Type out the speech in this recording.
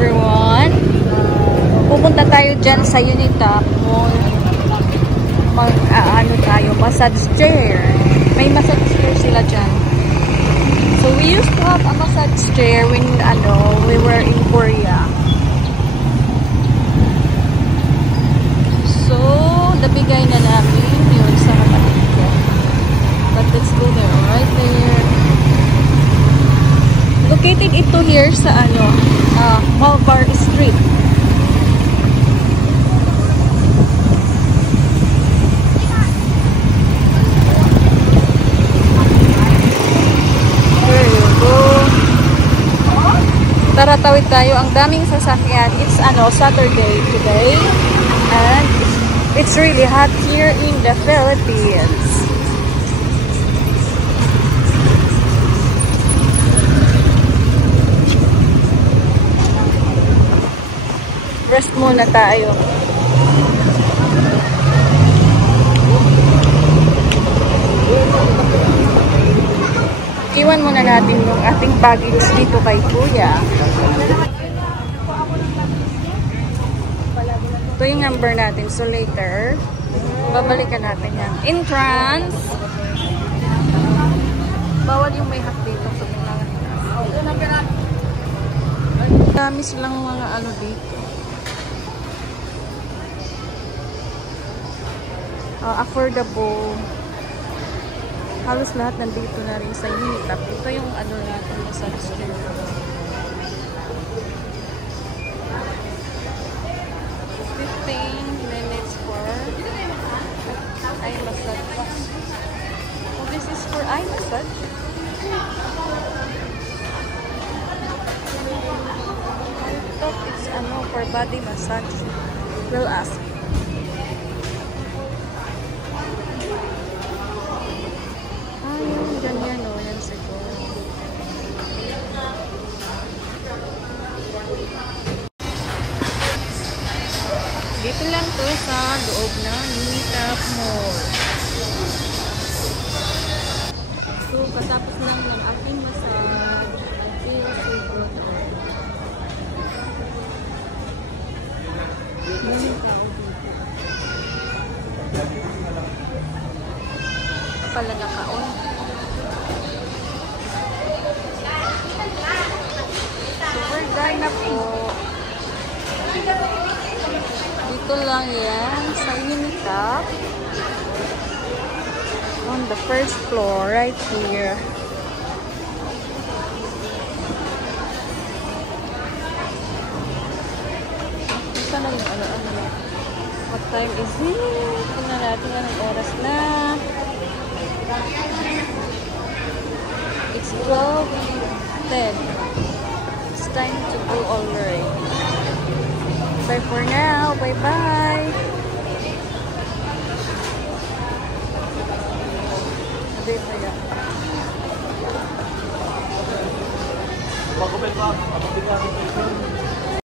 everyone. Pupunta tayo dyan sa Unitap Mall. Ano tayo, massage chair. May massage chair sila dyan. So we used to have a massage chair when we were in Korea. So nabigay na namin yun sa kapatid ko. But let's go there, right there. Located ito here sa Malvar Street. Tara, tawid tayo. Ang daming sasakyan. It's Saturday today. And it's really hot here in the Philippines. Rest muna tayo. Iwan muna natin yung ating baggage dito kay Kuya. Ito yung number natin. So later, babalikan natin yan. Entrance. Bawal yung may hak dito. Dami silang mga dito. Affordable. Halos lahat nandito na rin sa Unitap. Ito yung natin massage chair. Minutes for eye massage. So this is for eye massage. I thought it's for body massage. We'll ask. Ganyan yan siguro. Dito lang to sa loob ng Unitap Mall. So, katapos lang ng aking massage. I feel so good. Pala naka-on. Na po. Dito lang yan sa Unitap. On the first floor, right here. Isa na yung What time is it? Tingnan natin anong oras na. It's 12:10. Time to go already. Bye for now. Bye bye. Sabi pa yan.